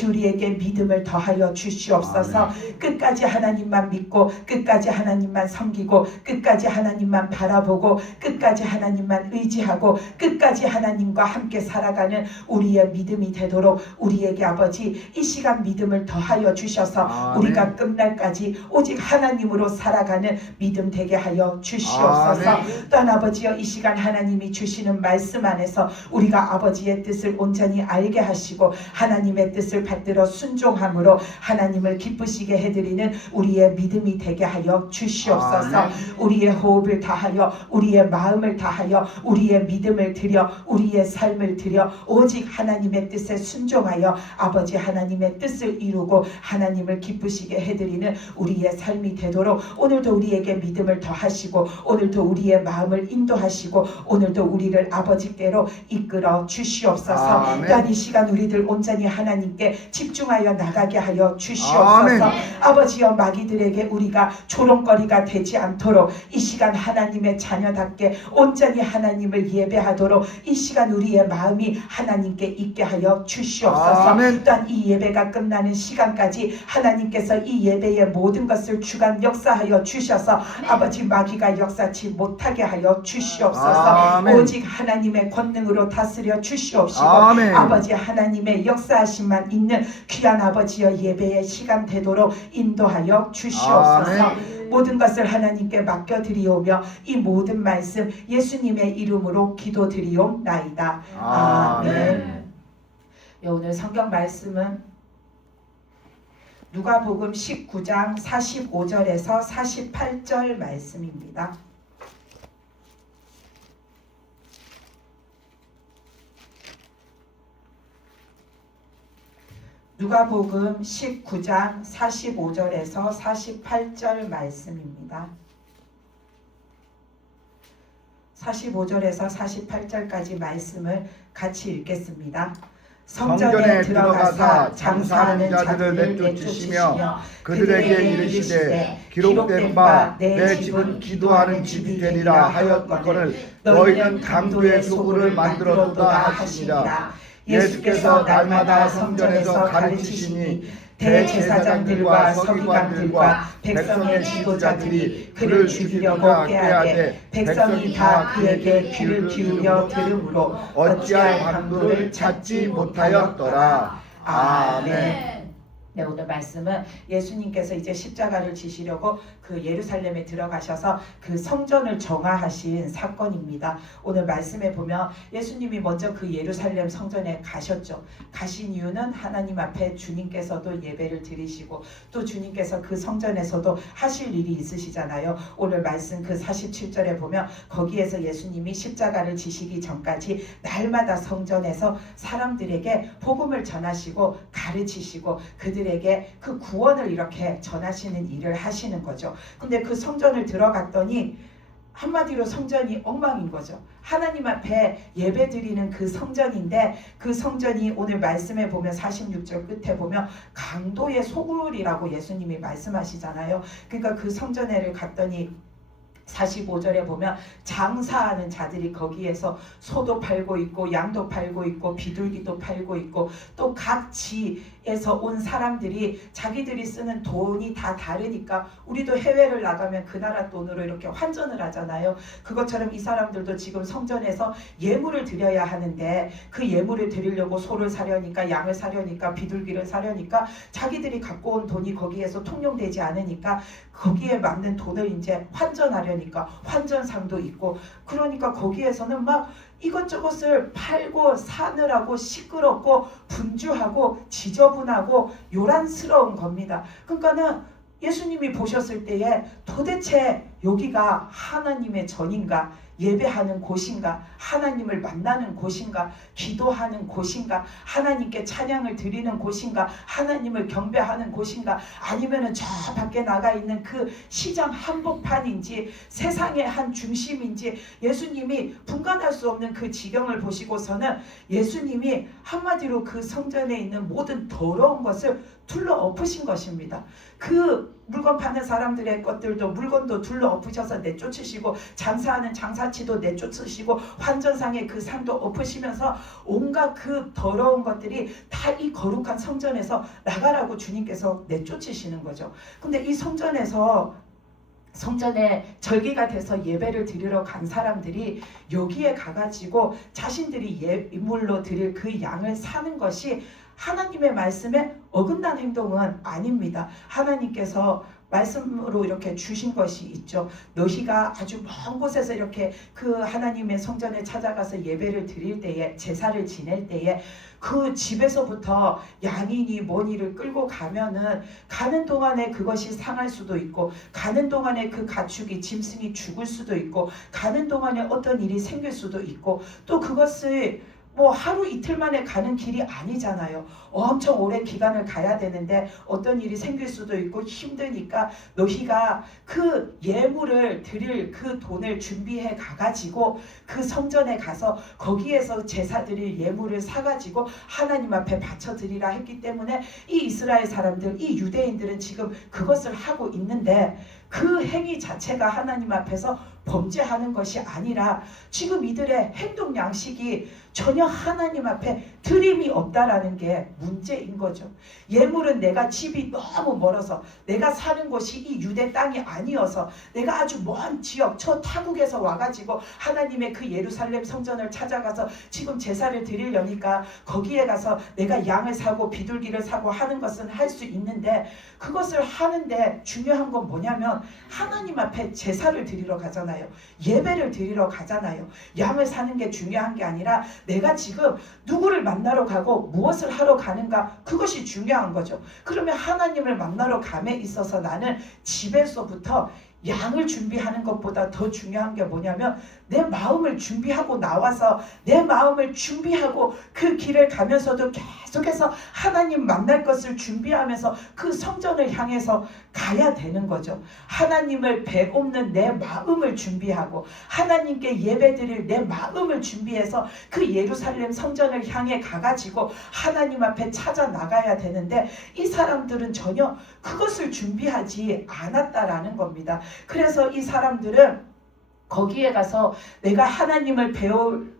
우리에게 믿음을 더하여 주시옵소서. 끝까지 하나님만 믿고 끝까지 하나님만 섬기고 끝까지 하나님만 바라보고 끝까지 하나님만 의지하고 끝까지 하나님과 함께 살아가는 우리의 믿음이 되도록 우리에게 아버지 이 시간 믿음을 더하여 주셔서 우리가 끝날까지 오직 하나님으로 살아가는 믿음 되게 하여 주시옵소서. 또한 아버지여 이 시간 하나님이 주시는 말씀 안에서 우리가 아버지의 뜻을 온전히 알게 하시고 하나님의 뜻을 받들어 순종함으로 하나님을 기쁘시게 해드리는 우리의 믿음이 되게 하여 주시옵소서. 우리의 호흡을 다하여 우리의 마음을 다하여 우리의 믿음을 드려 우리의 삶을 드려 오직 하나님의 뜻에 순종하여 아버지 하나님의 뜻을 이루고 하나님을 기쁘시게 해드리는 우리의 삶이 되도록 오늘도 우리에게 믿음을 더하시고 오늘도 우리의 마음을 인도하시고 오늘도 우리를 아버지께로 이끌어 주시옵소서. 또한 이 시간 우리들 온전히 하나님께 집중하여 나가게 하여 주시옵소서. 아버지여 마귀들에게 우리가 조롱거리가 되지 않도록 이 시간 하나님의 자녀답게 온전히 하나님을 예배하도록 이 시간 우리의 마음이 하나님께 있게 하여 주시옵소서. 또한 이 예배가 끝나는 시간까지 하나님께서 이 예배의 모든 것을 주관 역사하여 주셔서 아버지 마귀가 역사치 못하게 하여 주시옵소서. 오직 하나님의 권능으로 다스려 주시옵시고 아버지 하나님의 역사하심만 있는 귀한 아버지여 예배의 시간 되도록 인도하여 주시옵소서. 모든 것을 하나님께 맡겨드리오며 이 모든 말씀 예수님의 이름으로 기도드리옵나이다. 아멘. 오늘 성경 말씀은 누가복음 19장 45절에서 48절 말씀입니다. 누가복음 19장 45절에서 48절 말씀입니다. 45절에서 48절까지 말씀을 같이 읽겠습니다. 성전에 들어가사 장사하는 자들을 내쫓으시며 그들에게 이르시되 기록된 바 내 집은 기도하는 집이 되리라 하였거늘 너희는 강도의 소굴을 만들었도다 하시니라. 예수께서 날마다 성전에서 가르치시니 대제사장들과 서기관들과 백성의 지도자들이 그를 죽이려고 꾀하되 백성이 다 그에게 귀를 기울여 들으므로 어찌할 방도를 찾지 못하였더라. 아멘. 네, 오늘 말씀은 예수님께서 이제 십자가를 지시려고 그 예루살렘에 들어가셔서 그 성전을 정화하신 사건입니다. 오늘 말씀에 보면 예수님이 먼저 그 예루살렘 성전에 가셨죠. 가신 이유는 하나님 앞에 주님께서도 예배를 드리시고 또 주님께서 그 성전에서도 하실 일이 있으시잖아요. 오늘 말씀 그 47절에 보면 거기에서 예수님이 십자가를 지시기 전까지 날마다 성전에서 사람들에게 복음을 전하시고 가르치시고 그들에게 그 구원을 이렇게 전하시는 일을 하시는 거죠. 근데 그 성전을 들어갔더니 한마디로 성전이 엉망인 거죠. 하나님 앞에 예배 드리는 그 성전인데 그 성전이 오늘 말씀에 보면 46절 끝에 보면 강도의 소굴이라고 예수님이 말씀하시잖아요. 그러니까 그 성전에를 갔더니 45절에 보면 장사하는 자들이 거기에서 소도 팔고 있고 양도 팔고 있고 비둘기도 팔고 있고 또 각 지에서 온 사람들이 자기들이 쓰는 돈이 다 다르니까 우리도 해외를 나가면 그 나라 돈으로 이렇게 환전을 하잖아요. 그것처럼 이 사람들도 지금 성전에서 예물을 드려야 하는데 그 예물을 드리려고 소를 사려니까 양을 사려니까 비둘기를 사려니까 자기들이 갖고 온 돈이 거기에서 통용되지 않으니까 거기에 맞는 돈을 이제 환전하려니까 환전상도 있고 그러니까 거기에서는 막 이것저것을 팔고 사느라고 시끄럽고 분주하고 지저분하고 요란스러운 겁니다. 그러니까는 예수님이 보셨을 때에 도대체 여기가 하나님의 전인가 예배하는 곳인가 하나님을 만나는 곳인가 기도하는 곳인가 하나님께 찬양을 드리는 곳인가 하나님을 경배하는 곳인가 아니면은 저 밖에 나가 있는 그 시장 한복판인지 세상의 한 중심인지 예수님이 분간할 수 없는 그 지경을 보시고서는 예수님이 한마디로 그 성전에 있는 모든 더러운 것을 둘러 엎으신 것입니다. 그 물건 파는 사람들의 것들도 물건도 둘러 엎으셔서 내쫓으시고 장사하는 장사치도 내쫓으시고 환전상의 그 상도 엎으시면서 온갖 그 더러운 것들이 다 이 거룩한 성전에서 나가라고 주님께서 내쫓으시는 거죠. 근데 이 성전에 절기가 돼서 예배를 드리러 간 사람들이 여기에 가가지고 자신들이 예물로 드릴 그 양을 사는 것이 하나님의 말씀에 어긋난 행동은 아닙니다. 하나님께서 말씀으로 이렇게 주신 것이 있죠. 너희가 아주 먼 곳에서 이렇게 그 하나님의 성전에 찾아가서 예배를 드릴 때에, 제사를 지낼 때에 그 집에서부터 양이니 뭐니를 끌고 가면은 가는 동안에 그것이 상할 수도 있고, 가는 동안에 그 가축이 짐승이 죽을 수도 있고, 가는 동안에 어떤 일이 생길 수도 있고, 또 그것을 뭐 하루 이틀 만에 가는 길이 아니잖아요. 엄청 오랜 기간을 가야 되는데 어떤 일이 생길 수도 있고 힘드니까 너희가 그 예물을 드릴 그 돈을 준비해 가가지고 그 성전에 가서 거기에서 제사 드릴 예물을 사가지고 하나님 앞에 바쳐 드리라 했기 때문에 이 이스라엘 사람들, 이 유대인들은 지금 그것을 하고 있는데 그 행위 자체가 하나님 앞에서 범죄하는 것이 아니라 지금 이들의 행동 양식이 전혀 하나님 앞에 드림이 없다라는 게 문제인 거죠. 예물은 내가 집이 너무 멀어서, 내가 사는 곳이 이 유대 땅이 아니어서, 내가 아주 먼 지역 저 타국에서 와가지고 하나님의 그 예루살렘 성전을 찾아가서 지금 제사를 드리려니까 거기에 가서 내가 양을 사고 비둘기를 사고 하는 것은 할 수 있는데, 그것을 하는데 중요한 건 뭐냐면 하나님 앞에 제사를 드리러 가잖아요. 예배를 드리러 가잖아요. 양을 사는 게 중요한 게 아니라 내가 지금 누구를 만나러 가고 무엇을 하러 가는가, 그것이 중요한 거죠. 그러면 하나님을 만나러 감에 있어서 나는 집에서부터 양을 준비하는 것보다 더 중요한 게 뭐냐면 내 마음을 준비하고 나와서 내 마음을 준비하고 그 길을 가면서도 계속해서 하나님 만날 것을 준비하면서 그 성전을 향해서 가야 되는 거죠. 하나님을 배꼽는 내 마음을 준비하고 하나님께 예배드릴 내 마음을 준비해서 그 예루살렘 성전을 향해 가가지고 하나님 앞에 찾아 나가야 되는데 이 사람들은 전혀 그것을 준비하지 않았다라는 겁니다. 그래서 이 사람들은 거기에 가서 내가 하나님을 배우는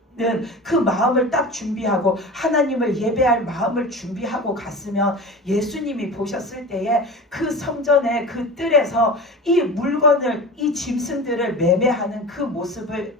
그 마음을 딱 준비하고 하나님을 예배할 마음을 준비하고 갔으면 예수님이 보셨을 때에 그 성전의 그 뜰에서 이 물건을, 이 짐승들을 매매하는 그 모습을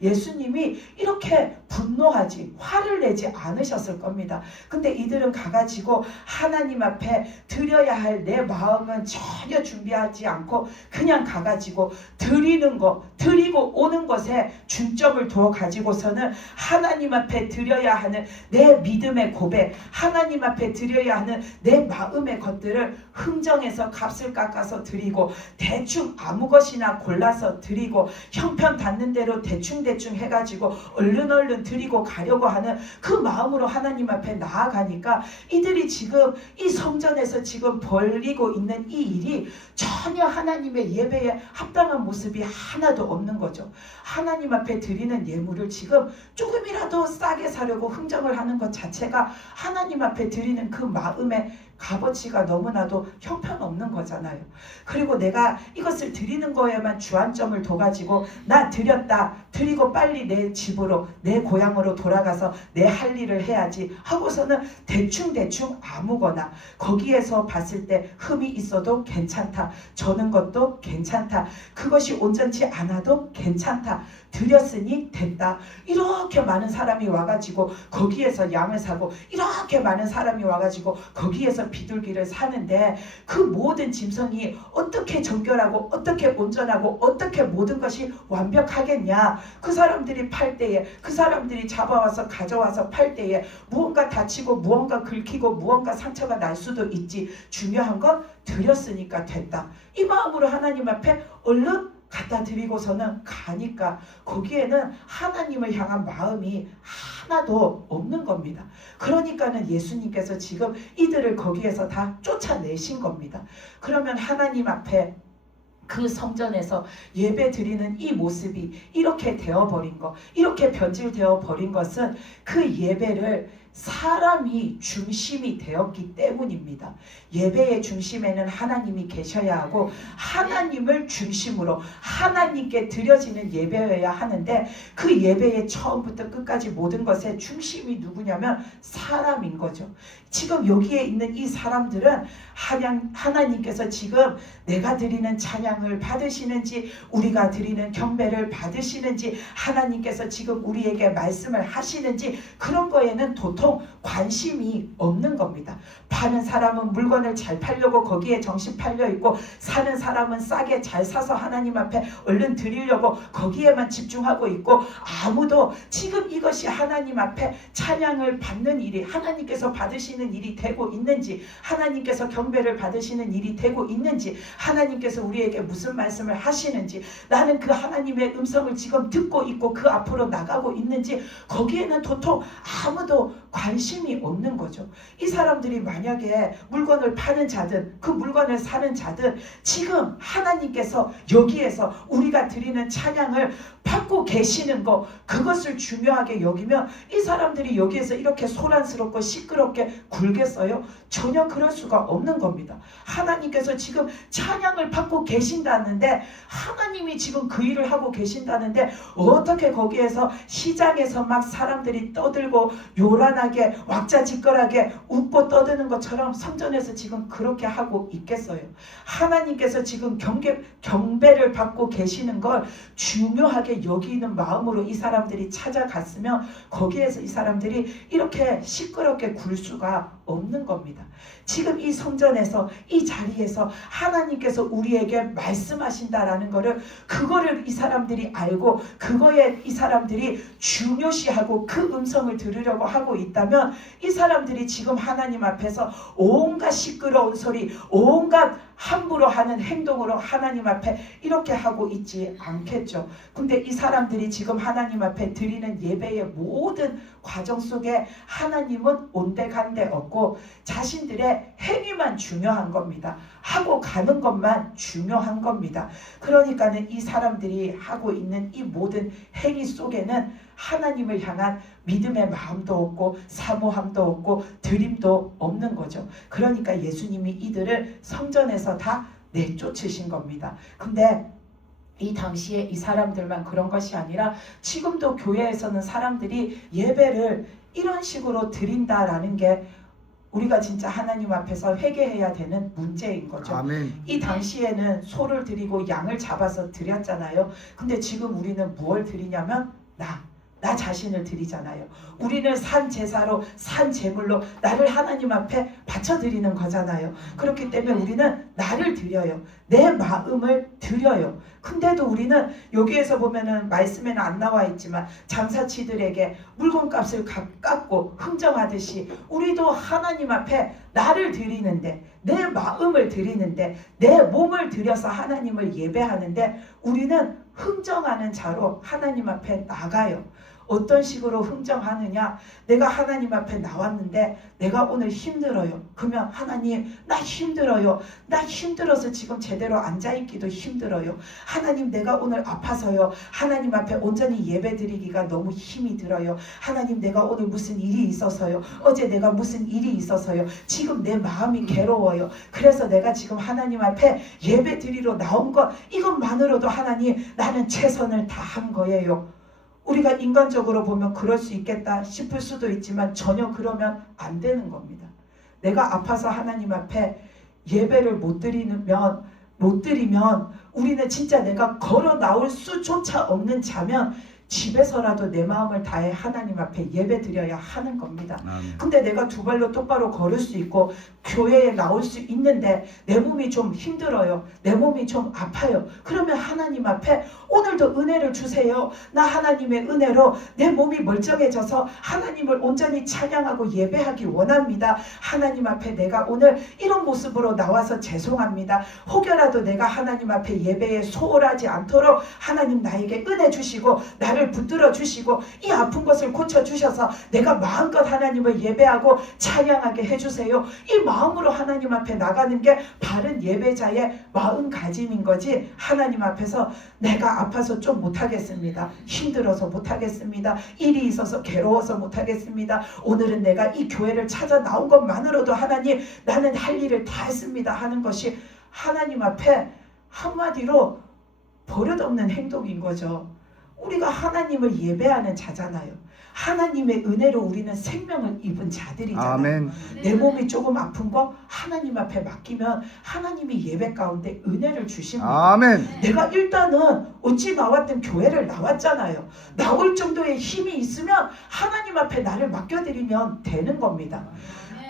예수님이 이렇게 분노하지, 화를 내지 않으셨을 겁니다. 근데 이들은 가가지고 하나님 앞에 드려야 할 내 마음은 전혀 준비하지 않고 그냥 가가지고 드리는 거, 드리고 오는 것에 중점을 두어 가지고서는 하나님 앞에 드려야 하는 내 믿음의 고백, 하나님 앞에 드려야 하는 내 마음의 것들을 흥정해서 값을 깎아서 드리고, 대충 아무 것이나 골라서 드리고, 형편 닿는 대로 대충대충 해가지고 얼른 드리고 가려고 하는 그 마음으로 하나님 앞에 나아가니까 이들이 지금 이 성전에서 지금 벌이고 있는 이 일이 전혀 하나님의 예배에 합당한 모습이 하나도 없는 거죠. 하나님 앞에 드리는 예물을 지금 조금이라도 싸게 사려고 흥정을 하는 것 자체가 하나님 앞에 드리는 그 마음의 값어치가 너무나도 형편없는 거잖아요. 그리고 내가 이것을 드리는 거에만 주안점을 둬가지고 나 드렸다, 드리고 빨리 내 집으로, 내 고향으로 돌아가서 내 할 일을 해야지 하고서는 대충 아무거나 거기에서 봤을 때 흠이 있어도 괜찮다, 저는 것도 괜찮다, 그것이 온전치 않아도 괜찮다, 드렸으니 됐다, 이렇게 많은 사람이 와가지고 거기에서 양을 사고 이렇게 많은 사람이 와가지고 거기에서 비둘기를 사는데 그 모든 짐승이 어떻게 정결하고 어떻게 온전하고 어떻게 모든 것이 완벽하겠냐. 그 사람들이 팔 때에, 그 사람들이 잡아와서 가져와서 팔 때에 무언가 다치고 무언가 긁히고 무언가 상처가 날 수도 있지. 중요한 건 드렸으니까 됐다, 이 마음으로 하나님 앞에 얼른 갖다 드리고서는 가니까 거기에는 하나님을 향한 마음이 하나도 없는 겁니다. 그러니까는 예수님께서 지금 이들을 거기에서 다 쫓아내신 겁니다. 그러면 하나님 앞에 그 성전에서 예배 드리는 이 모습이 이렇게 되어버린 것, 이렇게 변질되어 버린 것은 그 예배를 사람이 중심이 되었기 때문입니다. 예배의 중심에는 하나님이 계셔야 하고 하나님을 중심으로 하나님께 드려지는 예배여야 하는데 그 예배의 처음부터 끝까지 모든 것의 중심이 누구냐면 사람인 거죠. 지금 여기에 있는 이 사람들은 하나님께서 지금 내가 드리는 찬양을 받으시는지 우리가 드리는 경배를 받으시는지 하나님께서 지금 우리에게 말씀을 하시는지 그런 거에는 도통 관심이 없는 겁니다. 파는 사람은 물건을 잘 팔려고 거기에 정신 팔려 있고 사는 사람은 싸게 잘 사서 하나님 앞에 얼른 드리려고 거기에만 집중하고 있고 아무도 지금 이것이 하나님 앞에 찬양을 받는 일이 하나님께서 받으시는 일이 되고 있는지 하나님께서 경배를 받으시는 일이 되고 있는지 하나님께서 우리에게 무슨 말씀을 하시는지 나는 그 하나님의 음성을 지금 듣고 있고 그 앞으로 나가고 있는지 거기에는 도통 아무도 관심이 없는 거죠. 이 사람들이 만약에 물건을 파는 자든 그 물건을 사는 자든 지금 하나님께서 여기에서 우리가 드리는 찬양을 받고 계시는 거 그것을 중요하게 여기면 이 사람들이 여기에서 이렇게 소란스럽고 시끄럽게 굴겠어요? 전혀 그럴 수가 없는 겁니다. 하나님께서 지금 찬양을 받고 계신다는데 하나님이 지금 그 일을 하고 계신다는데 어떻게 거기에서 시장에서 막 사람들이 떠들고 요란하게 왁자지껄하게 웃고 떠드는 것처럼 성전에서 지금 그렇게 하고 있겠어요? 하나님께서 지금 경배를 받고 계시는 걸 중요하게 여기는 마음으로 이 사람들이 찾아갔으면 거기에서 이 사람들이 이렇게 시끄럽게 굴 수가 없는 겁니다. 지금 이 성전에서 이 자리에서 하나님께서 우리에게 말씀하신다라는 거를 그거를 이 사람들이 알고 그거에 이 사람들이 중요시하고 그 음성을 들으려고 하고 있다면 이 사람들이 지금 하나님 앞에서 온갖 시끄러운 소리 온갖 함부로 하는 행동으로 하나님 앞에 이렇게 하고 있지 않겠죠. 근데 이 사람들이 지금 하나님 앞에 드리는 예배의 모든 과정 속에 하나님은 온데간데 없고 자신들의 행위만 중요한 겁니다. 하고 가는 것만 중요한 겁니다. 그러니까는 이 사람들이 하고 있는 이 모든 행위 속에는 하나님을 향한 믿음의 마음도 없고 사모함도 없고 드림도 없는 거죠. 그러니까 예수님이 이들을 성전에서 다 내쫓으신 겁니다. 근데 이 당시에 이 사람들만 그런 것이 아니라 지금도 교회에서는 사람들이 예배를 이런 식으로 드린다라는 게 우리가 진짜 하나님 앞에서 회개해야 되는 문제인 거죠. 아멘. 이 당시에는 소를 드리고 양을 잡아서 드렸잖아요. 근데 지금 우리는 무엇을 드리냐면 나 자신을 드리잖아요. 우리는 산 제사로 산 제물로 나를 하나님 앞에 바쳐드리는 거잖아요. 그렇기 때문에 우리는 나를 드려요. 내 마음을 드려요. 근데도 우리는 여기에서 보면은 말씀에는 안 나와 있지만 장사치들에게 물건값을 깎고 흥정하듯이 우리도 하나님 앞에 나를 드리는데 내 마음을 드리는데 내 몸을 들여서 하나님을 예배하는데 우리는 흥정하는 자로 하나님 앞에 나가요. 어떤 식으로 흥정하느냐? 내가 하나님 앞에 나왔는데 내가 오늘 힘들어요. 그러면 하나님 나 힘들어요. 나 힘들어서 지금 제대로 앉아있기도 힘들어요. 하나님 내가 오늘 아파서요. 하나님 앞에 온전히 예배드리기가 너무 힘이 들어요. 하나님 내가 오늘 무슨 일이 있어서요. 어제 내가 무슨 일이 있어서요. 지금 내 마음이 괴로워요. 그래서 내가 지금 하나님 앞에 예배드리러 나온 것 이것만으로도 하나님 나는 최선을 다한 거예요. 우리가 인간적으로 보면 그럴 수 있겠다 싶을 수도 있지만 전혀 그러면 안 되는 겁니다. 내가 아파서 하나님 앞에 예배를 못 드리면 우리는 진짜 내가 걸어 나올 수조차 없는 자면 집에서라도 내 마음을 다해 하나님 앞에 예배 드려야 하는 겁니다. 근데 내가 두 발로 똑바로 걸을 수 있고 교회에 나올 수 있는데 내 몸이 좀 힘들어요. 내 몸이 좀 아파요. 그러면 하나님 앞에 오늘도 은혜를 주세요. 나 하나님의 은혜로 내 몸이 멀쩡해져서 하나님을 온전히 찬양하고 예배하기 원합니다. 하나님 앞에 내가 오늘 이런 모습으로 나와서 죄송합니다. 혹여라도 내가 하나님 앞에 예배에 소홀하지 않도록 하나님 나에게 은혜 주시고 나를 나를 붙들어 주시고 이 아픈 것을 고쳐 주셔서 내가 마음껏 하나님을 예배하고 찬양하게 해주세요. 이 마음으로 하나님 앞에 나가는 게 바른 예배자의 마음가짐인 거지, 하나님 앞에서 내가 아파서 좀 못하겠습니다, 힘들어서 못하겠습니다, 일이 있어서 괴로워서 못하겠습니다, 오늘은 내가 이 교회를 찾아 나온 것만으로도 하나님 나는 할 일을 다 했습니다 하는 것이 하나님 앞에 한마디로 버릇없는 행동인 거죠. 우리가 하나님을 예배하는 자잖아요. 하나님의 은혜로 우리는 생명을 입은 자들이잖아요. 아멘. 내 몸이 조금 아픈 거 하나님 앞에 맡기면 하나님이 예배 가운데 은혜를 주십니다. 아멘. 내가 일단은 어찌 나왔든 교회를 나왔잖아요. 나올 정도의 힘이 있으면 하나님 앞에 나를 맡겨드리면 되는 겁니다.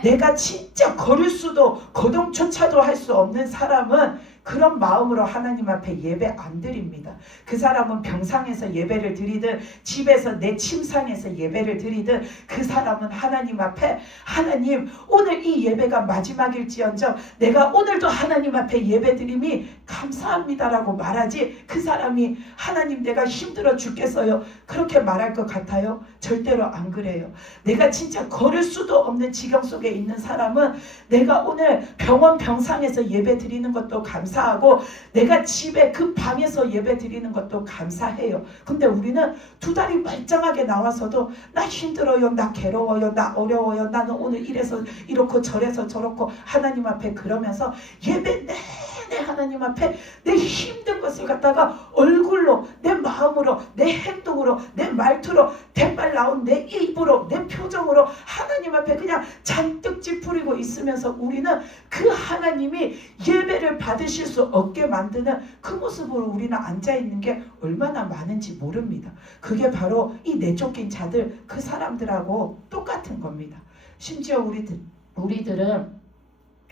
내가 진짜 걸을 수도 거동조차도 할 수 없는 사람은 그런 마음으로 하나님 앞에 예배 안 드립니다. 그 사람은 병상에서 예배를 드리든 집에서 내 침상에서 예배를 드리든 그 사람은 하나님 앞에 하나님 오늘 이 예배가 마지막일지언정 내가 오늘도 하나님 앞에 예배 드림이 감사합니다라고 말하지, 그 사람이 하나님 내가 힘들어 죽겠어요 그렇게 말할 것 같아요? 절대로 안 그래요. 내가 진짜 걸을 수도 없는 지경 속에 있는 사람은 내가 오늘 병원 병상에서 예배 드리는 것도 감사하고 내가 집에 그 방에서 예배 드리는 것도 감사해요. 근데 우리는 두 다리 말짱하게 나와서도 나 힘들어요, 나 괴로워요, 나 어려워요, 나는 오늘 이래서 이렇고 저래서 저렇고 하나님 앞에 그러면서 예배 내내 하나님 앞에 내 힘든 것을 갖다가 얼굴로 내 마음으로 내 행동으로 내 말투로 대말 나온 내 입으로 내 표정으로 하나님 앞에 그냥 잔뜩 찌푸리고 있으면서 우리는 그 하나님이 예배를 받으실 수 없게 만드는 그 모습으로 우리는 앉아있는 게 얼마나 많은지 모릅니다. 그게 바로 이 내쫓긴 자들 그 사람들하고 똑같은 겁니다. 심지어 우리들은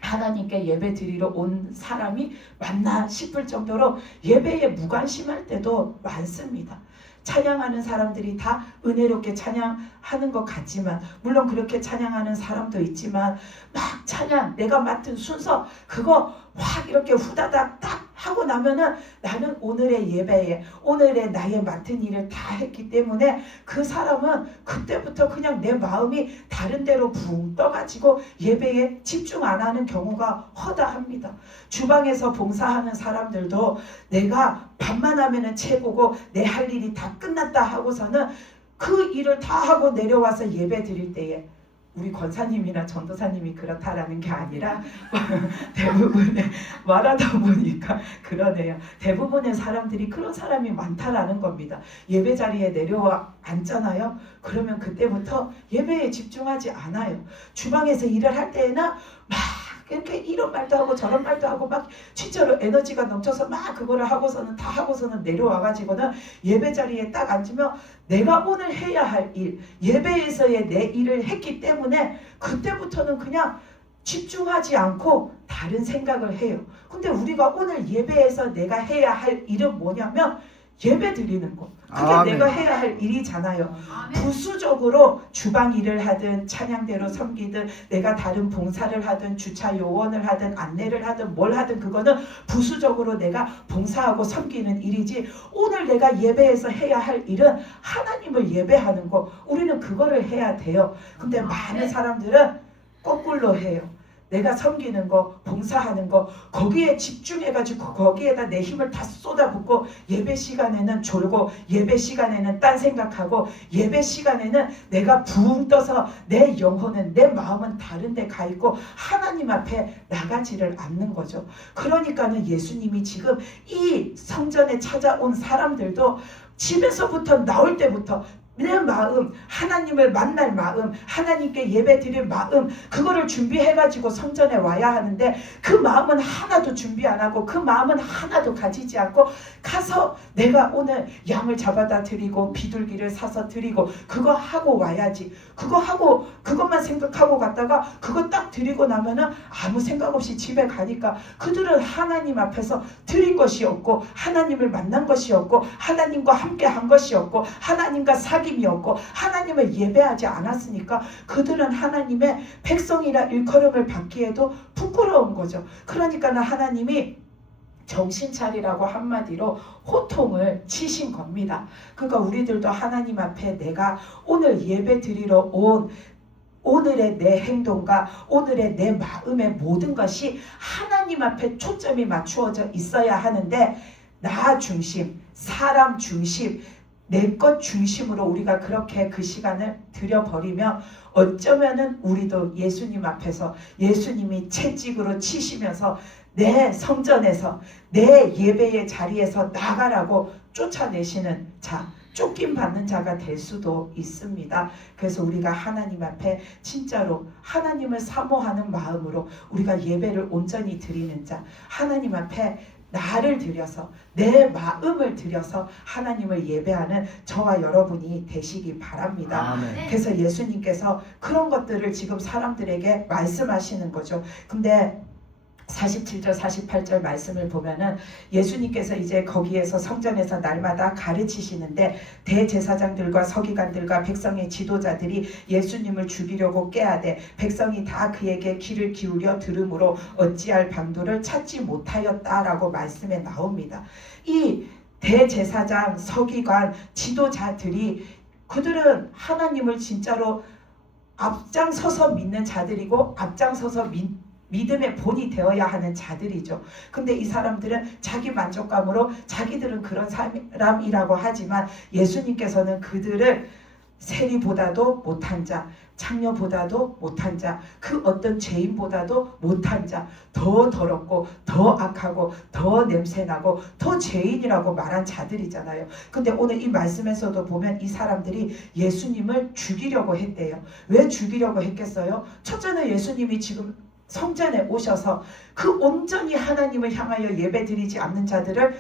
하나님께 예배 드리러 온 사람이 맞나 싶을 정도로 예배에 무관심할 때도 많습니다. 찬양하는 사람들이 다 은혜롭게 찬양하는 것 같지만, 물론 그렇게 찬양하는 사람도 있지만 막 찬양 내가 맡은 순서 그거 확 이렇게 후다닥 딱 하고 나면은 나는 오늘의 예배에 오늘의 나의 맡은 일을 다 했기 때문에 그 사람은 그때부터 그냥 내 마음이 다른 데로 붕 떠가지고 예배에 집중 안 하는 경우가 허다합니다. 주방에서 봉사하는 사람들도 내가 밥만 하면은 최고고 내 할 일이 다 끝났다 하고서는 그 일을 다 하고 내려와서 예배 드릴 때에 우리 권사님이나 전도사님이 그렇다라는 게 아니라 대부분의 말하다 보니까 그러네요. 대부분의 사람들이 그런 사람이 많다라는 겁니다. 예배 자리에 내려와 앉잖아요. 그러면 그때부터 예배에 집중하지 않아요. 주방에서 일을 할 때에는 막 이렇게 이런 말도 하고 저런 말도 하고 막 진짜로 에너지가 넘쳐서 막 그거를 하고서는 다 하고서는 내려와가지고는 예배 자리에 딱 앉으면 내가 오늘 해야 할 일, 예배에서의 내 일을 했기 때문에 그때부터는 그냥 집중하지 않고 다른 생각을 해요. 근데 우리가 오늘 예배에서 내가 해야 할 일은 뭐냐면 예배 드리는 거. 그게 아멘. 내가 해야 할 일이잖아요. 부수적으로 주방 일을 하든 찬양대로 섬기든 내가 다른 봉사를 하든 주차 요원을 하든 안내를 하든 뭘 하든 그거는 부수적으로 내가 봉사하고 섬기는 일이지, 오늘 내가 예배에서 해야 할 일은 하나님을 예배하는 거, 우리는 그거를 해야 돼요. 근데 많은 사람들은 거꾸로 해요. 내가 섬기는 거, 봉사하는 거 거기에 집중해가지고 거기에다 내 힘을 다 쏟아붓고 예배 시간에는 졸고 예배 시간에는 딴 생각하고 예배 시간에는 내가 붕 떠서 내 영혼은 내 마음은 다른 데 가 있고 하나님 앞에 나가지를 않는 거죠. 그러니까는 예수님이 지금 이 성전에 찾아온 사람들도 집에서부터 나올 때부터 내 마음, 하나님을 만날 마음, 하나님께 예배 드릴 마음, 그거를 준비해가지고 성전에 와야 하는데 그 마음은 하나도 준비 안 하고 그 마음은 하나도 가지지 않고 가서 내가 오늘 양을 잡아다 드리고 비둘기를 사서 드리고 그거 하고 와야지, 그거 하고 그것만 생각하고 갔다가 그거 딱 드리고 나면은 아무 생각 없이 집에 가니까 그들은 하나님 앞에서 드린 것이 없고 하나님을 만난 것이 없고 하나님과 함께 한 것이 없고 하나님과 사귐이 없고 하나님을 예배하지 않았으니까 그들은 하나님의 백성이라 일컬음을 받기에도 부끄러운 거죠. 그러니까는 하나님이 정신 차리라고 한마디로 호통을 치신 겁니다. 그러니까 우리들도 하나님 앞에 내가 오늘 예배 드리러 온 오늘의 내 행동과 오늘의 내 마음의 모든 것이 하나님 앞에 초점이 맞추어져 있어야 하는데, 나 중심, 사람 중심, 내 것 중심으로 우리가 그렇게 그 시간을 들여버리면 어쩌면은 우리도 예수님 앞에서 예수님이 채찍으로 치시면서 내 성전에서 내 예배의 자리에서 나가라고 쫓아내시는 자, 쫓김 받는 자가 될 수도 있습니다. 그래서 우리가 하나님 앞에 진짜로 하나님을 사모하는 마음으로 우리가 예배를 온전히 드리는 자, 하나님 앞에 나를 들여서 내 마음을 들여서 하나님을 예배하는 저와 여러분이 되시기 바랍니다. 아멘. 그래서 예수님께서 그런 것들을 지금 사람들에게 말씀하시는 거죠. 근데 47절 48절 말씀을 보면은 예수님께서 이제 거기에서 성전에서 날마다 가르치시는데, 대제사장들과 서기관들과 백성의 지도자들이 예수님을 죽이려고 꾀하되 백성이 다 그에게 귀를 기울여 들으므로 어찌할 방도를 찾지 못하였다라고 말씀에 나옵니다. 이 대제사장, 서기관, 지도자들이 그들은 하나님을 진짜로 앞장서서 믿는 자들이고 앞장서서 믿음의 본이 되어야 하는 자들이죠. 근데 이 사람들은 자기 만족감으로 자기들은 그런 사람이라고 하지만 예수님께서는 그들을 세리보다도 못한 자, 창녀보다도 못한 자, 그 어떤 죄인보다도 못한 자, 더 더럽고 더 악하고 더 냄새나고 더 죄인이라고 말한 자들이잖아요. 근데 오늘 이 말씀에서도 보면 이 사람들이 예수님을 죽이려고 했대요. 왜 죽이려고 했겠어요? 첫째는 예수님이 지금 성전에 오셔서 그 온전히 하나님을 향하여 예배드리지 않는 자들을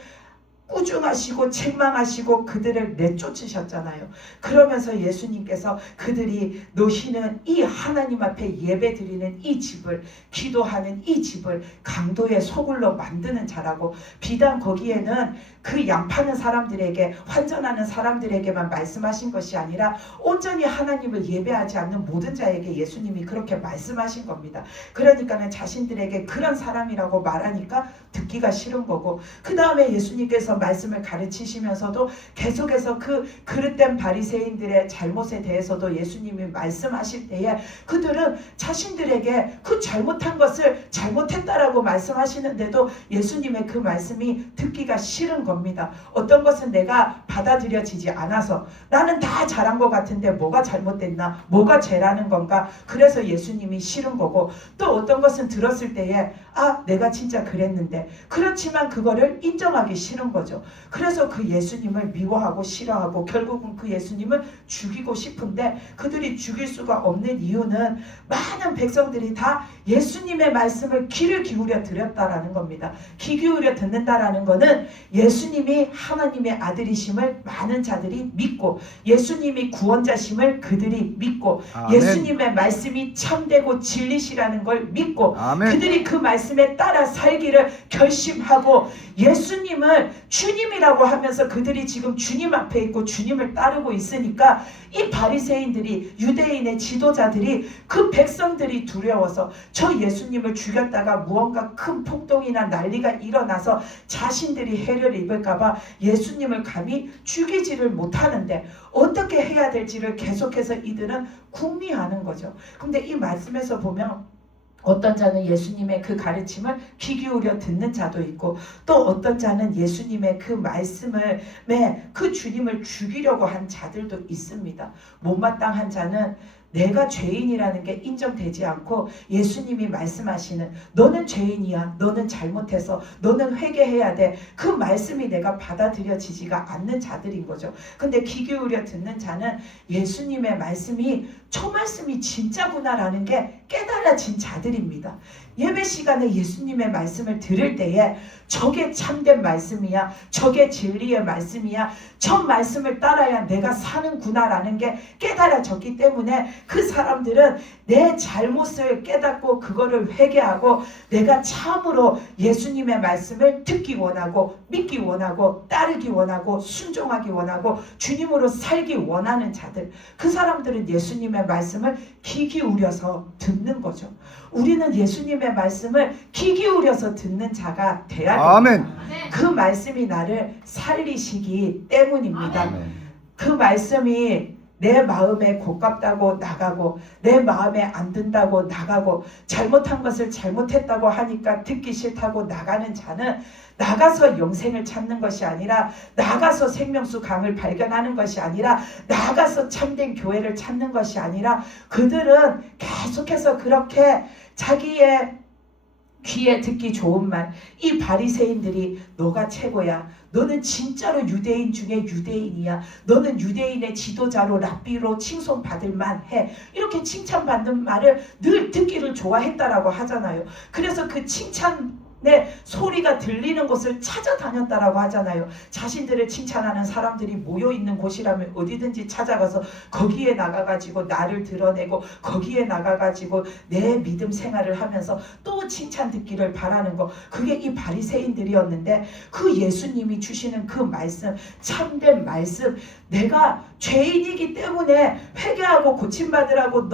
꾸중하시고 책망하시고 그들을 내쫓으셨잖아요. 그러면서 예수님께서 그들이 너희는 이 하나님 앞에 예배드리는 이 집을, 기도하는 이 집을 강도의 소굴로 만드는 자라고, 비단 거기에는 그 양 파는 사람들에게, 환전하는 사람들에게만 말씀하신 것이 아니라 온전히 하나님을 예배하지 않는 모든 자에게 예수님이 그렇게 말씀하신 겁니다. 그러니까는 자신들에게 그런 사람이라고 말하니까 듣기가 싫은 거고, 그 다음에 예수님께서 말씀을 가르치시면서도 계속해서 그 그릇된 바리새인들의 잘못에 대해서도 예수님이 말씀하실 때에 그들은 자신들에게 그 잘못한 것을 잘못했다라고 말씀하시는데도 예수님의 그 말씀이 듣기가 싫은 겁니다. 어떤 것은 내가 받아들여지지 않아서 나는 다 잘한 것 같은데 뭐가 잘못됐나, 뭐가 죄라는 건가, 그래서 예수님이 싫은 거고, 또 어떤 것은 들었을 때에 내가 진짜 그랬는데, 그렇지만 그거를 인정하기 싫은 거죠. 그래서 그 예수님을 미워하고 싫어하고 결국은 그 예수님을 죽이고 싶은데 그들이 죽일 수가 없는 이유는 많은 백성들이 다 예수님의 말씀을 귀를 기울여 드렸다라는 겁니다. 귀 기울여 듣는다라는 거는 예수님이 하나님의 아들이심을 많은 자들이 믿고, 예수님이 구원자심을 그들이 믿고, 아멘. 예수님의 말씀이 참되고 진리시라는 걸 믿고, 아멘. 그들이 그 말씀에 따라 살기를 결심하고 예수님을 주님이라고 하면서 그들이 지금 주님 앞에 있고 주님을 따르고 있으니까 이 바리새인들이, 유대인의 지도자들이, 그 백성들이 두려워서 저 예수님을 죽였다가 무언가 큰 폭동이나 난리가 일어나서 자신들이 해를 입을까봐 예수님을 감히 죽이지를 못하는데 어떻게 해야 될지를 계속해서 이들은 궁리하는 거죠. 근데 이 말씀에서 보면 어떤 자는 예수님의 그 가르침을 귀 기울여 듣는 자도 있고, 또 어떤 자는 예수님의 그 말씀을, 그 주님을 죽이려고 한 자들도 있습니다. 못마땅한 자는 내가 죄인이라는 게 인정되지 않고 예수님이 말씀하시는 너는 죄인이야, 너는 잘못해서 너는 회개해야 돼, 그 말씀이 내가 받아들여지지가 않는 자들인 거죠. 근데 귀 기울여 듣는 자는 예수님의 말씀이 저 말씀이 진짜구나라는 게 깨달아진 자들입니다. 예배 시간에 예수님의 말씀을 들을 때에 저게 참된 말씀이야, 저게 진리의 말씀이야, 저 말씀을 따라야 내가 사는구나라는 게 깨달아졌기 때문에 그 사람들은 내 잘못을 깨닫고 그거를 회개하고 내가 참으로 예수님의 말씀을 듣기 원하고 믿기 원하고 따르기 원하고 순종하기 원하고 주님으로 살기 원하는 자들, 그 사람들은 예수님의 예수님의 말씀을 귀 기울여서 듣는 거죠. 우리는 예수님의 말씀을 귀 기울여서 듣는 자가 돼야 됩니다. 아멘. 그 말씀이 나를 살리시기 때문입니다. 아멘. 그 말씀이 내 마음에 고깝다고 나가고 내 마음에 안 든다고 나가고 잘못한 것을 잘못했다고 하니까 듣기 싫다고 나가는 자는 나가서 영생을 찾는 것이 아니라 나가서 생명수 강을 발견하는 것이 아니라 나가서 참된 교회를 찾는 것이 아니라 그들은 계속해서 그렇게 자기의 귀에 듣기 좋은 말, 이 바리새인들이 너가 최고야. 너는 진짜로 유대인 중에 유대인이야. 너는 유대인의 지도자로 랍비로 칭송받을 만해. 이렇게 칭찬받는 말을 늘 듣기를 좋아했다라고 하잖아요. 그래서 그 칭찬의 소리가 들리는 곳을 찾아다녔다라고 하잖아요. 자신들을 칭찬하는 사람들이 모여있는 곳이라면 어디든지 찾아가서 거기에 나가가지고 나를 드러내고 거기에 나가가지고 내 믿음 생활을 하면서 또 칭찬 듣기를 바라는 거, 그게 이 바리새인들이었는데 그 예수님이 주시는 그 말씀, 참된 말씀, 내가 죄인이기 때문에 회개하고 고침받으라고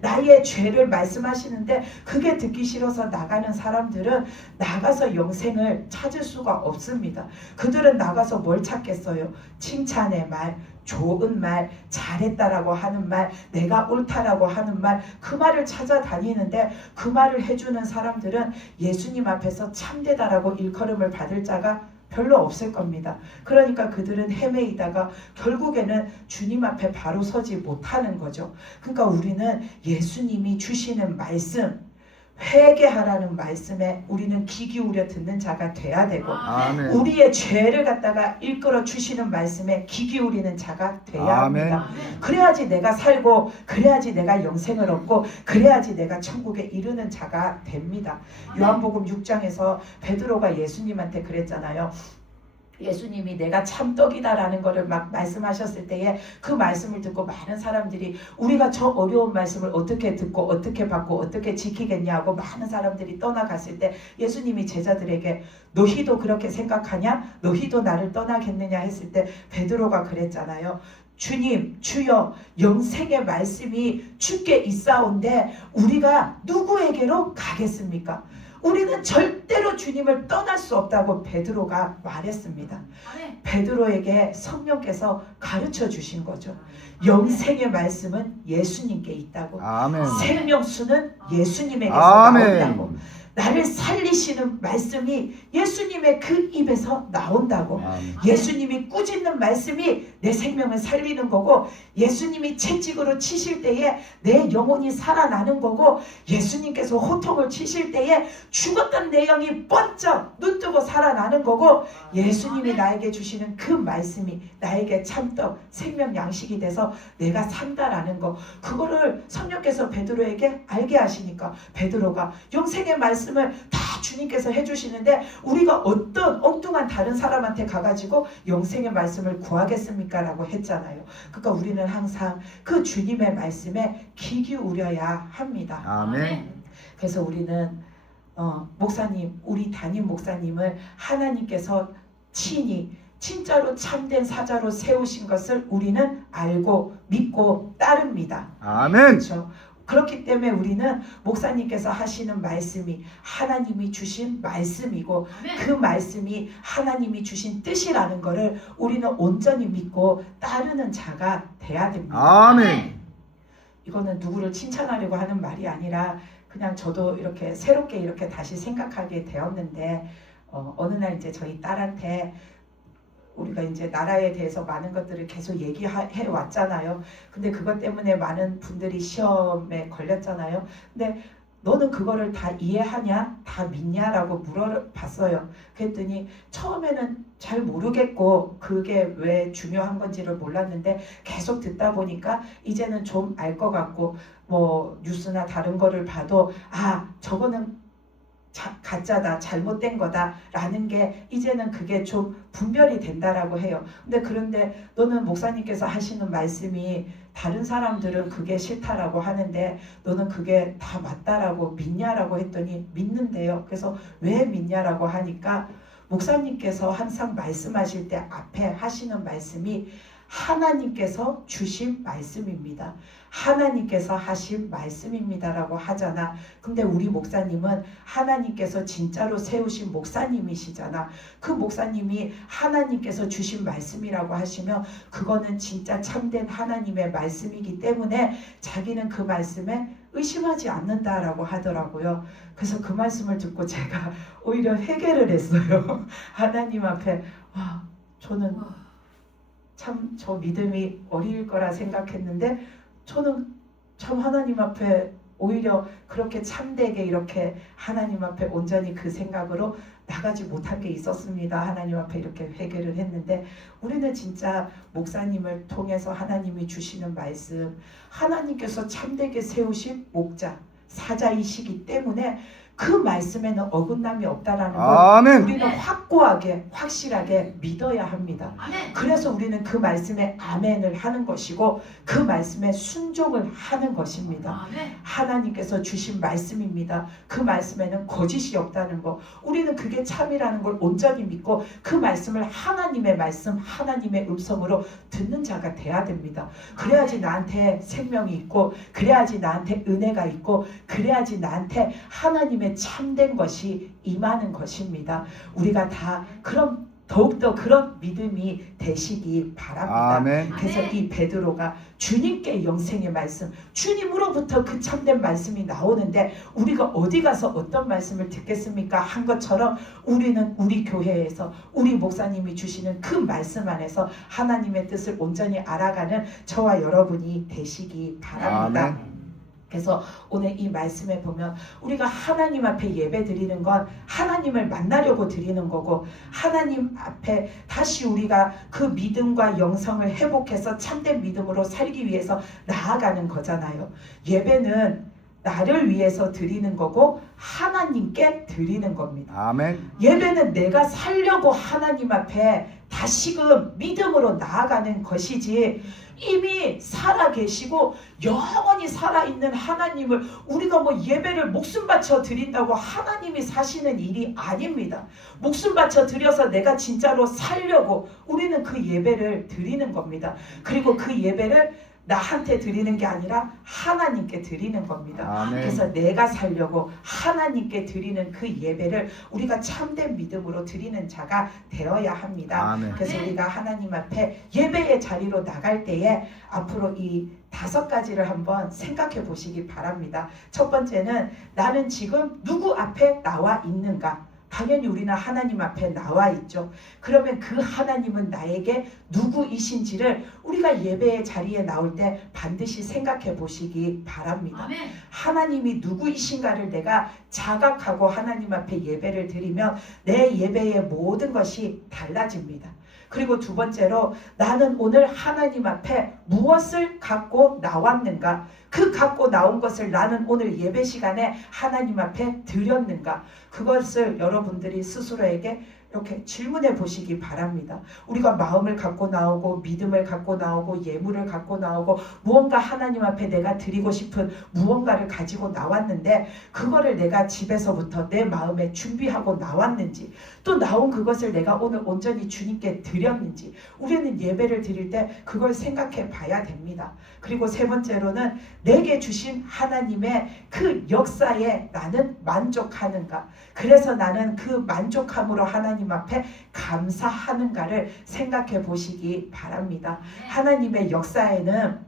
나의 죄를 말씀하시는데 그게 듣기 싫어서 나가는 사람들은 나가서 영생을 찾을 수가 없습니다. 그들은 나가서 뭘 찾겠어요? 칭찬의 말, 좋은 말, 잘했다라고 하는 말, 내가 옳다라고 하는 말, 그 말을 찾아다니는데 그 말을 해주는 사람들은 예수님 앞에서 참되다라고 일컬음을 받을 자가 별로 없을 겁니다. 그러니까 그들은 헤매이다가 결국에는 주님 앞에 바로 서지 못하는 거죠. 그러니까 우리는 예수님이 주시는 말씀, 회개하라는 말씀에 우리는 귀 기울여 듣는 자가 돼야 되고 아멘. 우리의 죄를 갖다가 일컬어 주시는 말씀에 귀 기울이는 자가 돼야 아멘. 합니다. 그래야지 내가 살고 그래야지 내가 영생을 얻고 그래야지 내가 천국에 이르는 자가 됩니다. 요한복음 6장에서 베드로가 예수님한테 그랬잖아요. 예수님이 내가 참떡이다라는 것을 막 말씀하셨을 때에 그 말씀을 듣고 많은 사람들이 우리가 저 어려운 말씀을 어떻게 듣고 어떻게 받고 어떻게 지키겠냐고 많은 사람들이 떠나갔을 때 예수님이 제자들에게 너희도 그렇게 생각하냐? 너희도 나를 떠나겠느냐 했을 때 베드로가 그랬잖아요. 주님, 주여, 영생의 말씀이 주께 있사온데 우리가 누구에게로 가겠습니까? 우리는 절대로 주님을 떠날 수 없다고 베드로가 말했습니다. 베드로에게 성령께서 가르쳐 주신 거죠. 영생의 말씀은 예수님께 있다고. 아멘. 생명수는 예수님에게서 아멘. 나온다고. 나를 살리시는 말씀이 예수님의 그 입에서 나온다고. 아멘. 예수님이 꾸짖는 말씀이 내 생명을 살리는 거고 예수님이 채찍으로 치실 때에 내 영혼이 살아나는 거고 예수님께서 호통을 치실 때에 죽었던 내 영이 번쩍 눈뜨고 살아나는 거고 예수님이 나에게 주시는 그 말씀이 나에게 참떡 생명 양식이 돼서 내가 산다라는 거, 그거를 성령께서 베드로에게 알게 하시니까 베드로가 영생의 말씀을 다 주님께서 해주시는데 우리가 어떤 엉뚱한 다른 사람한테 가가지고 영생의 말씀을 구하겠습니까? 라고 했잖아요. 그러니까 우리는 항상 그 주님의 말씀에 귀 기울여야 합니다. 아멘. 그래서 우리는 목사님, 우리 담임 목사님을 하나님께서 친히 진짜로 참된 사자로 세우신 것을 우리는 알고 믿고 따릅니다. 아멘. 그렇죠? 그렇기 때문에 우리는 목사님께서 하시는 말씀이 하나님이 주신 말씀이고 그 말씀이 하나님이 주신 뜻이라는 것을 우리는 온전히 믿고 따르는 자가 돼야 됩니다. 아멘. 이거는 누구를 칭찬하려고 하는 말이 아니라 그냥 저도 이렇게 새롭게 이렇게 다시 생각하게 되었는데 어느 날 이제 저희 딸한테 우리가 이제 나라에 대해서 많은 것들을 계속 얘기해 왔잖아요. 근데 그것 때문에 많은 분들이 시험에 걸렸잖아요. 근데 너는 그거를 다 이해하냐? 다 믿냐라고 물어봤어요. 그랬더니 처음에는 잘 모르겠고 그게 왜 중요한 건지를 몰랐는데 계속 듣다 보니까 이제는 좀 알 것 같고 뭐 뉴스나 다른 거를 봐도 저거는 가짜다, 잘못된 거다 라는 게 이제는 그게 좀 분별이 된다라고 해요. 그런데 너는 목사님께서 하시는 말씀이 다른 사람들은 그게 싫다라고 하는데 너는 그게 다 맞다라고 믿냐라고 했더니 믿는데요. 그래서 왜 믿냐라고 하니까 목사님께서 항상 말씀하실 때 앞에 하시는 말씀이 하나님께서 주신 말씀입니다. 하나님께서 하신 말씀입니다라고 하잖아. 근데 우리 목사님은 하나님께서 진짜로 세우신 목사님이시잖아. 그 목사님이 하나님께서 주신 말씀이라고 하시면 그거는 진짜 참된 하나님의 말씀이기 때문에 자기는 그 말씀에 의심하지 않는다라고 하더라고요. 그래서 그 말씀을 듣고 제가 오히려 회개를 했어요. 하나님 앞에 와, 저는 참 저 믿음이 어릴 거라 생각했는데 저는 참 하나님 앞에 오히려 그렇게 참되게 이렇게 하나님 앞에 온전히 그 생각으로 나가지 못한 게 있었습니다. 하나님 앞에 이렇게 회개를 했는데 우리는 진짜 목사님을 통해서 하나님이 주시는 말씀, 하나님께서 참되게 세우신 목자, 사자이시기 때문에 그 말씀에는 어긋남이 없다라는 걸 우리는 확고하게 확실하게 믿어야 합니다. 그래서 우리는 그 말씀에 아멘을 하는 것이고 그 말씀에 순종을 하는 것입니다. 하나님께서 주신 말씀입니다. 그 말씀에는 거짓이 없다는 거, 우리는 그게 참이라는 걸 온전히 믿고 그 말씀을 하나님의 말씀, 하나님의 음성으로 듣는 자가 돼야 됩니다. 그래야지 나한테 생명이 있고, 그래야지 나한테 은혜가 있고, 그래야지 나한테 하나님의 참된 것이 임하는 것입니다. 우리가 다 그런 더욱더 그런 믿음이 되시기 바랍니다. 아멘. 그래서 이 베드로가 주님께 영생의 말씀, 주님으로부터 그 참된 말씀이 나오는데 우리가 어디 가서 어떤 말씀을 듣겠습니까? 한 것처럼 우리는 우리 교회에서 우리 목사님이 주시는 그 말씀 안에서 하나님의 뜻을 온전히 알아가는 저와 여러분이 되시기 바랍니다. 아멘. 그래서 오늘 이 말씀에 보면 우리가 하나님 앞에 예배 드리는 건 하나님을 만나려고 드리는 거고, 하나님 앞에 다시 우리가 그 믿음과 영성을 회복해서 참된 믿음으로 살기 위해서 나아가는 거잖아요. 예배는 나를 위해서 드리는 거고 하나님께 드리는 겁니다. 아멘. 예배는 내가 살려고 하나님 앞에 다시금 믿음으로 나아가는 것이지, 이미 살아계시고 영원히 살아있는 하나님을 우리가 뭐 예배를 목숨 바쳐 드린다고 하나님이 사시는 일이 아닙니다. 목숨 바쳐 드려서 내가 진짜로 살려고 우리는 그 예배를 드리는 겁니다. 그리고 그 예배를 나한테 드리는 게 아니라 하나님께 드리는 겁니다. 아멘. 그래서 내가 살려고 하나님께 드리는 그 예배를 우리가 참된 믿음으로 드리는 자가 되어야 합니다. 아멘. 그래서 우리가 하나님 앞에 예배의 자리로 나갈 때에 앞으로 이 5가지를 한번 생각해 보시기 바랍니다. 첫 번째는 나는 지금 누구 앞에 나와 있는가? 당연히 우리는 하나님 앞에 나와 있죠. 그러면 그 하나님은 나에게 누구이신지를 우리가 예배의 자리에 나올 때 반드시 생각해 보시기 바랍니다. 아멘. 하나님이 누구이신가를 내가 자각하고 하나님 앞에 예배를 드리면 내 예배의 모든 것이 달라집니다. 그리고 두 번째로 나는 오늘 하나님 앞에 무엇을 갖고 나왔는가? 그 갖고 나온 것을 나는 오늘 예배 시간에 하나님 앞에 드렸는가? 그것을 여러분들이 스스로에게 이렇게 질문해 보시기 바랍니다. 우리가 마음을 갖고 나오고 믿음을 갖고 나오고 예물을 갖고 나오고 무언가 하나님 앞에 내가 드리고 싶은 무언가를 가지고 나왔는데 그거를 내가 집에서부터 내 마음에 준비하고 나왔는지, 또 나온 그것을 내가 오늘 온전히 주님께 드렸는지 우리는 예배를 드릴 때 그걸 생각해 봐야 됩니다. 그리고 세 번째로는 내게 주신 하나님의 그 역사에 나는 만족하는가? 그래서 나는 그 만족함으로 하나님 앞에 감사하는가를 생각해 보시기 바랍니다. 하나님의 역사에는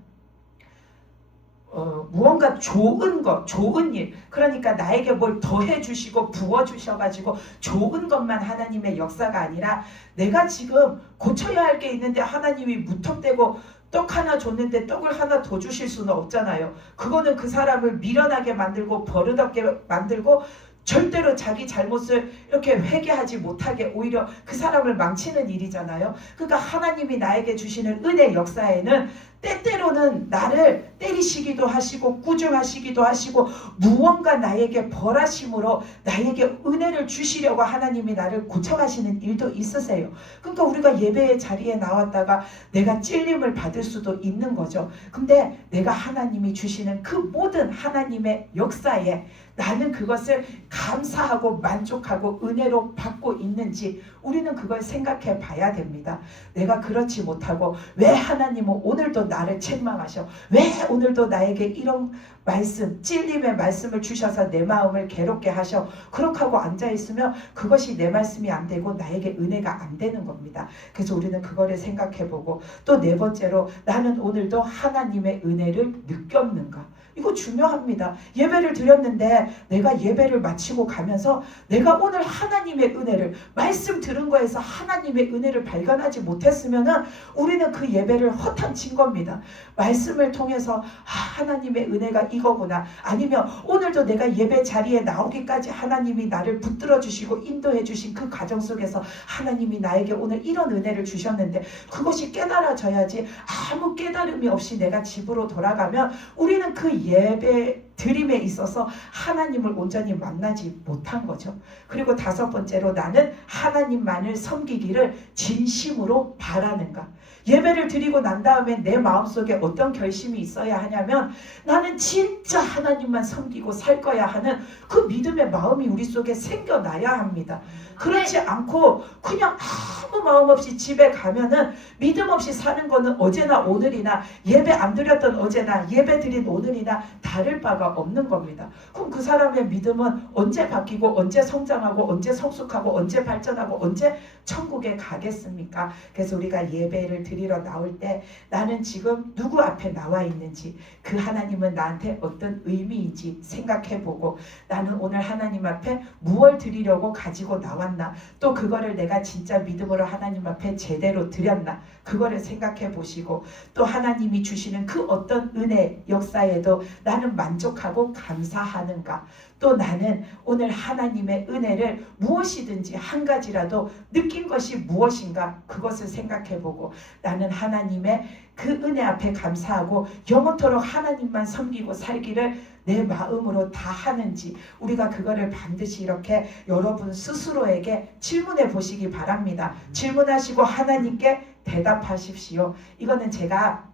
무언가 좋은 것, 좋은 일, 그러니까 나에게 뭘 더해 주시고 부어 주셔가지고 좋은 것만 하나님의 역사가 아니라 내가 지금 고쳐야 할 게 있는데 하나님이 무턱대고 떡 하나 줬는데 떡을 하나 더 주실 수는 없잖아요. 그거는 그 사람을 미련하게 만들고 버릇없게 만들고 절대로 자기 잘못을 이렇게 회개하지 못하게 오히려 그 사람을 망치는 일이잖아요. 그러니까 하나님이 나에게 주시는 은혜 역사에는 때때로는 나를 때리시기도 하시고 꾸중하시기도 하시고 무언가 나에게 벌하심으로 나에게 은혜를 주시려고 하나님이 나를 고쳐가시는 일도 있으세요. 그러니까 우리가 예배의 자리에 나왔다가 내가 찔림을 받을 수도 있는 거죠. 근데 내가 하나님이 주시는 그 모든 하나님의 역사에 나는 그것을 감사하고 만족하고 은혜로 받고 있는지 우리는 그걸 생각해 봐야 됩니다. 내가 그렇지 못하고 왜 하나님은 오늘도 나를 책망하셔? 왜 오늘도 나에게 이런 말씀, 찔림의 말씀을 주셔서 내 마음을 괴롭게 하셔? 그렇게 하고 앉아있으면 그것이 내 말씀이 안 되고 나에게 은혜가 안 되는 겁니다. 그래서 우리는 그거를 생각해 보고 또 네 번째로 나는 오늘도 하나님의 은혜를 느꼈는가? 이거 중요합니다. 예배를 드렸는데 내가 예배를 마치고 가면서 내가 오늘 하나님의 은혜를 말씀 들은 거에서 하나님의 은혜를 발견하지 못했으면 우리는 그 예배를 허탕친 겁니다. 말씀을 통해서 하나님의 은혜가 이거구나, 아니면 오늘도 내가 예배 자리에 나오기까지 하나님이 나를 붙들어 주시고 인도해 주신 그 과정 속에서 하나님이 나에게 오늘 이런 은혜를 주셨는데 그것이 깨달아져야지. 아무 깨달음이 없이 내가 집으로 돌아가면 우리는 그 예배 드림에 있어서 하나님을 온전히 만나지 못한 거죠. 그리고 다섯 번째로 나는 하나님만을 섬기기를 진심으로 바라는가? 예배를 드리고 난 다음에 내 마음속에 어떤 결심이 있어야 하냐면 나는 진짜 하나님만 섬기고 살 거야 하는 그 믿음의 마음이 우리 속에 생겨나야 합니다. 그렇지 않고 그냥 아무 마음 없이 집에 가면은 믿음 없이 사는 거는 어제나 오늘이나 예배 안 드렸던 어제나 예배 드린 오늘이나 다를 바가 없는 겁니다. 그럼 그 사람의 믿음은 언제 바뀌고 언제 성장하고 언제 성숙하고 언제 발전하고 언제 천국에 가겠습니까? 그래서 우리가 예배를 드리러 나올 때 나는 지금 누구 앞에 나와 있는지, 그 하나님은 나한테 어떤 의미인지 생각해보고 나는 오늘 하나님 앞에 무엇을 드리려고 가지고 나왔나, 또 그거를 내가 진짜 믿음으로 하나님 앞에 제대로 드렸나, 그거를 생각해 보시고 또 하나님이 주시는 그 어떤 은혜 역사에도 나는 만족하고 감사하는가, 또 나는 오늘 하나님의 은혜를 무엇이든지 한 가지라도 느낀 것이 무엇인가, 그것을 생각해 보고 나는 하나님의 그 은혜 앞에 감사하고 영원토록 하나님만 섬기고 살기를 내 마음으로 다 하는지, 우리가 그거를 반드시 이렇게 여러분 스스로에게 질문해 보시기 바랍니다. 질문하시고 하나님께 대답하십시오. 이거는 제가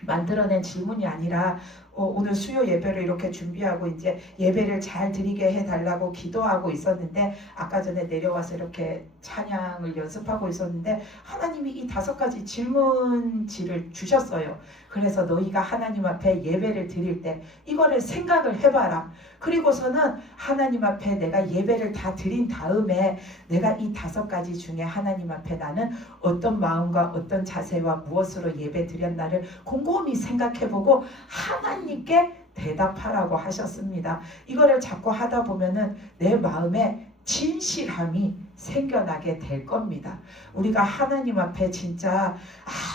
만들어낸 질문이 아니라 오늘 수요 예배를 이렇게 준비하고 이제 예배를 잘 드리게 해달라고 기도하고 있었는데, 아까 전에 내려와서 이렇게 찬양을 연습하고 있었는데 하나님이 이 5가지 질문지를 주셨어요. 그래서 너희가 하나님 앞에 예배를 드릴 때 이거를 생각을 해봐라. 그리고서는 하나님 앞에 내가 예배를 다 드린 다음에 내가 이 5가지 중에 하나님 앞에 나는 어떤 마음과 어떤 자세와 무엇으로 예배 드렸나를 곰곰이 생각해보고 하나님께 대답하라고 하셨습니다. 이거를 자꾸 하다 보면은 내 마음에 진실함이 생겨나게 될 겁니다. 우리가 하나님 앞에 진짜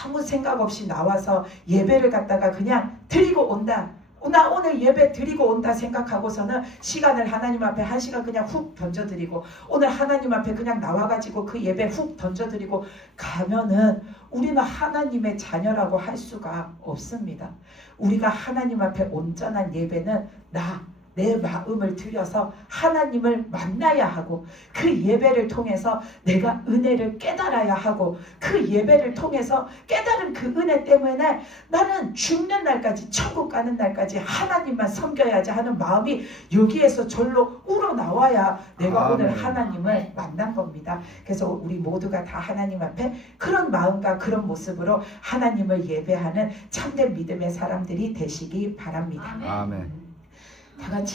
아무 생각 없이 나와서 예배를 갖다가 그냥 드리고 온다, 나 오늘 예배 드리고 온다 생각하고서는 시간을 하나님 앞에 1시간 그냥 훅 던져드리고 오늘 하나님 앞에 그냥 나와가지고 그 예배 훅 던져드리고 가면은 우리는 하나님의 자녀라고 할 수가 없습니다. 우리가 하나님 앞에 온전한 예배는 내 마음을 들여서 하나님을 만나야 하고, 그 예배를 통해서 내가 은혜를 깨달아야 하고, 그 예배를 통해서 깨달은 그 은혜 때문에 나는 죽는 날까지, 천국 가는 날까지 하나님만 섬겨야지 하는 마음이 여기에서 절로 우러나와야 내가 오늘 하나님을 만난 겁니다. 그래서 우리 모두가 다 하나님 앞에 그런 마음과 그런 모습으로 하나님을 예배하는 참된 믿음의 사람들이 되시기 바랍니다. 아멘. 다 같이